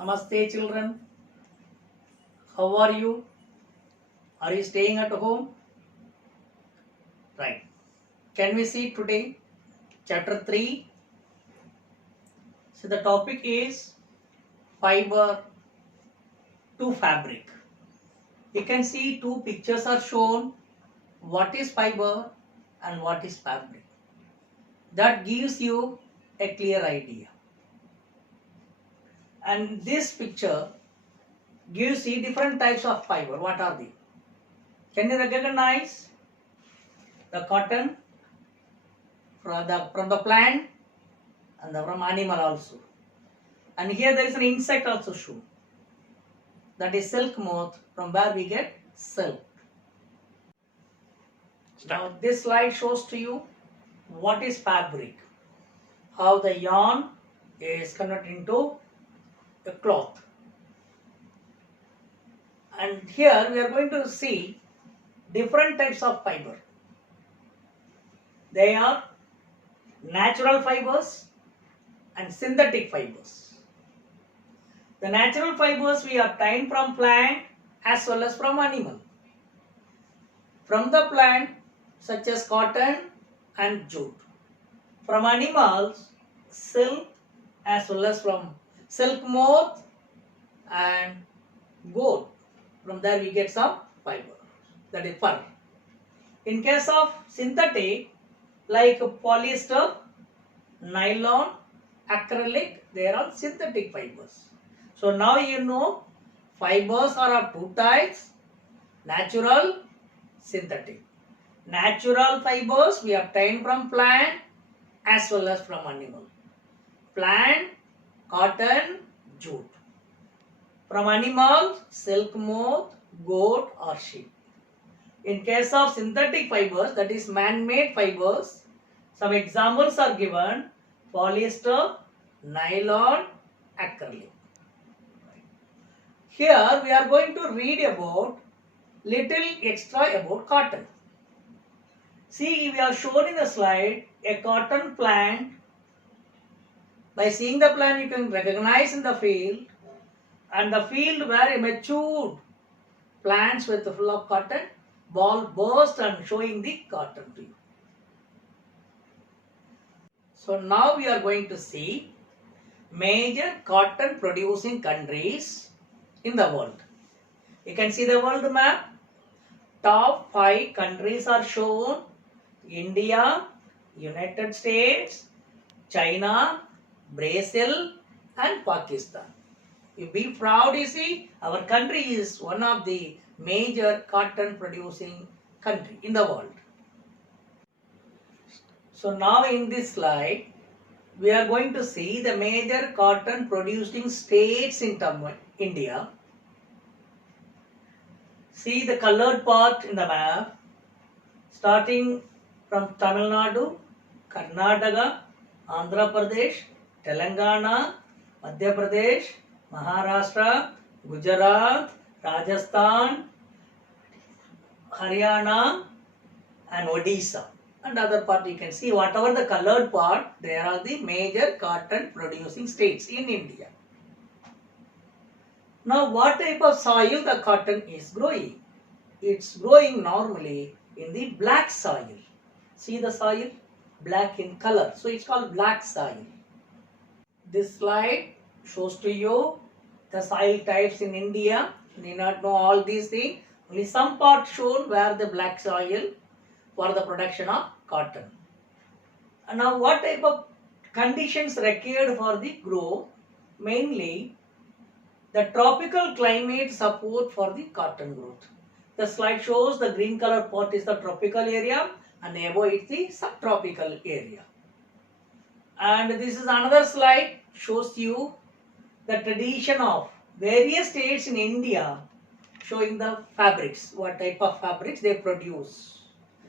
Namaste children. How are you? Are you staying at home? Right. Can we see today chapter 3? So the topic is fiber to fabric. You can see two pictures are shown. What is fiber and what is fabric? That gives you a clear idea. And this picture gives you different types of fiber. What are they? Can you recognize the cotton from the plant and from animal also? And here there is an insect also shown. That is silk moth, from where we get silk. Now this slide shows to you what is fabric, how the yarn is converted into a cloth. And here we are going to see different types of fiber. They are natural fibers and synthetic fibers. The natural fibers we obtain from plant as well as from animal. From the plant, such as cotton and jute. From animals, silk as well as from silk moth and goat. From there we get some fiber, that is fur. In case of synthetic, like polyester, nylon, acrylic, they are all synthetic fibers. So now you know fibers are of two types, natural, synthetic. Natural fibers we obtain from plant as well as from animal. Plant, cotton, jute. From animals, silk moth, goat or sheep. In case of synthetic fibers, that is man-made fibers, some examples are given: polyester, nylon, acrylic. Here we are going to read about little extra about cotton. See, we are shown in the slide a cotton plant. By seeing the plant, you can recognize in the field, and the field where a matured plants with full of cotton, ball burst and showing the cotton to you. So now we are going to see major cotton producing countries in the world. You can see the world map. Top 5 countries are shown: India, United States, China, Brazil and Pakistan. You be proud, you see, our country is one of the major cotton producing country in the world. So now in this slide, we are going to see the major cotton producing states in India. See the colored part in the map, starting from Tamil Nadu, Karnataka, Andhra Pradesh, Telangana, Madhya Pradesh, Maharashtra, Gujarat, Rajasthan, Haryana and Odisha. And other part you can see, whatever the colored part, they are the major cotton producing states in India. Now what type of soil the cotton is growing? It's growing normally in the black soil. See the soil? Black in color. So it's called black soil. This slide shows to you the soil types in India. You need not know all these things. Only some part shown where the black soil for the production of cotton. And now what type of conditions required for the growth? Mainly the tropical climate support for the cotton growth. The slide shows the green color part is the tropical area and above it the subtropical area. And this is another slide, shows you the tradition of various states in India, showing the fabrics, what type of fabrics they produce.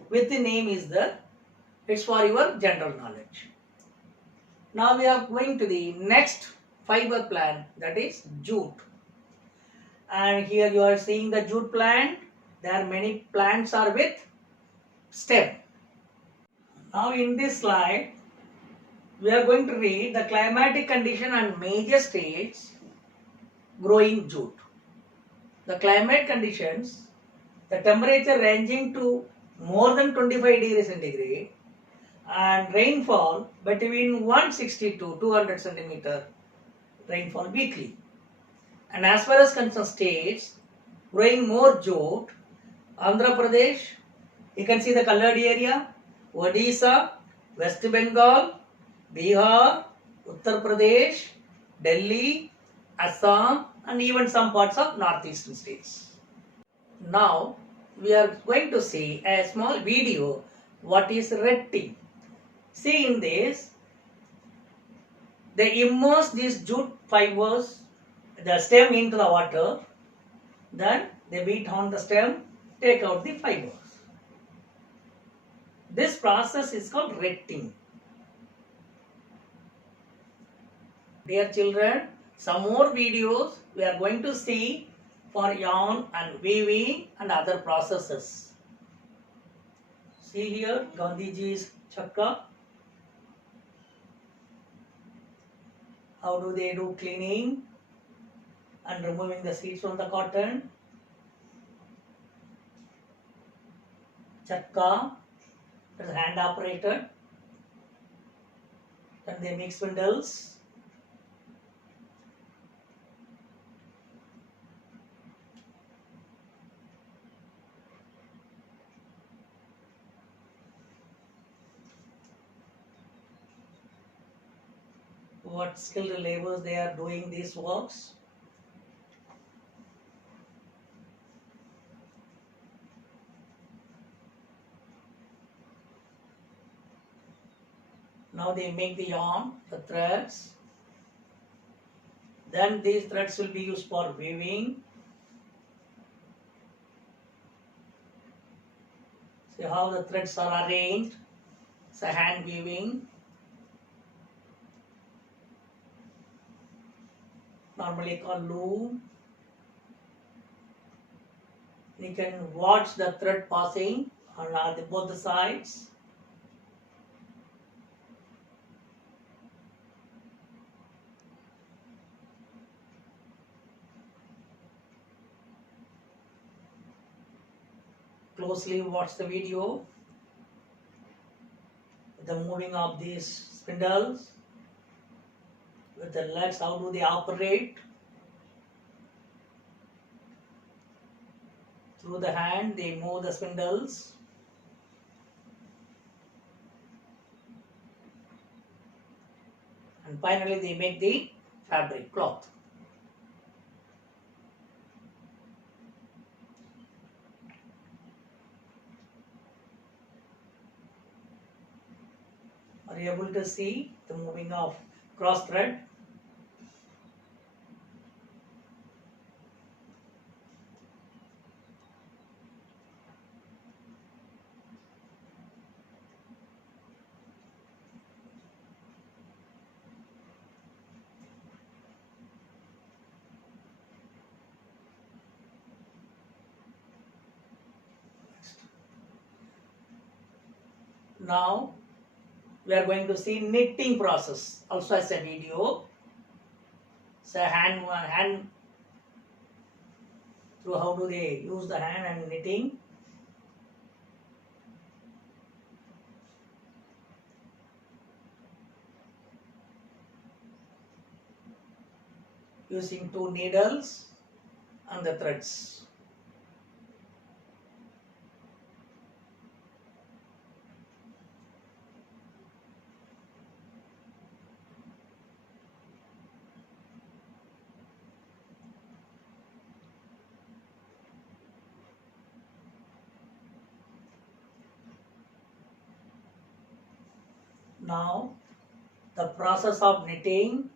With the name is there, it's for your general knowledge. Now we are going to the next fiber plant, that is jute. And here you are seeing the jute plant. There are many plants are with stem. Now in this slide, we are going to read the climatic condition and major states growing jute. The climate conditions, the temperature ranging to more than 25 degrees centigrade and rainfall between 160 to 200 centimeter rainfall weekly. And as far as concerned states, growing more jute, Andhra Pradesh, you can see the colored area, Odisha, West Bengal, Bihar, Uttar Pradesh, Delhi, Assam, and even some parts of northeastern states. Now we are going to see a small video what is retting. See in this, they immerse these jute fibers, the stem into the water, then they beat on the stem, take out the fibers. This process is called retting. Dear children, some more videos we are going to see for yarn and weaving and other processes. See here Gandhiji's chakka. How do they do cleaning and removing the seeds from the cotton? Chakka, that is hand operated. Then they make spindles. What skilled laborers they are doing these works. Now they make the yarn, the threads. Then these threads will be used for weaving. See how the threads are arranged. It's a hand weaving. Normally called loom. You can watch the thread passing on both the sides. Closely watch the video. The moving of these spindles. With the legs, how do they operate? Through the hand, they move the spindles. And finally, they make the fabric cloth. Are you able to see the moving of cross thread? Now we are going to see knitting process also as a video. So hand through how do they use the hand and knitting. Using two needles and the threads. Now the process of knitting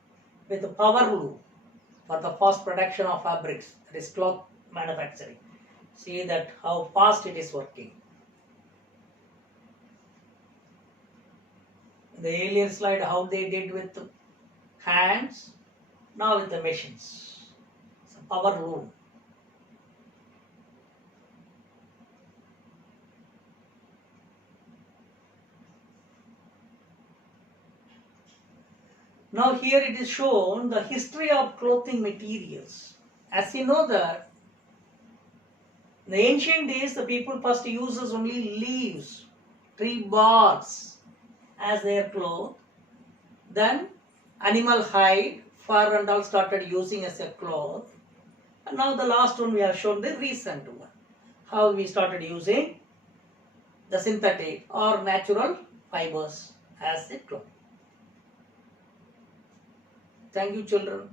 with the power loom for the fast production of fabrics, that is cloth manufacturing. See that how fast it is working. In the earlier slide how they did with hands, now with the machines. It's a power loom. Now here it is shown the history of clothing materials. as you know that in the ancient days the people first uses only leaves, tree barks as their cloth. Then animal hide, fur and all started using as a cloth. And now the last one we have shown the recent one. How we started using the synthetic or natural fibers as a cloth. Thank you, children.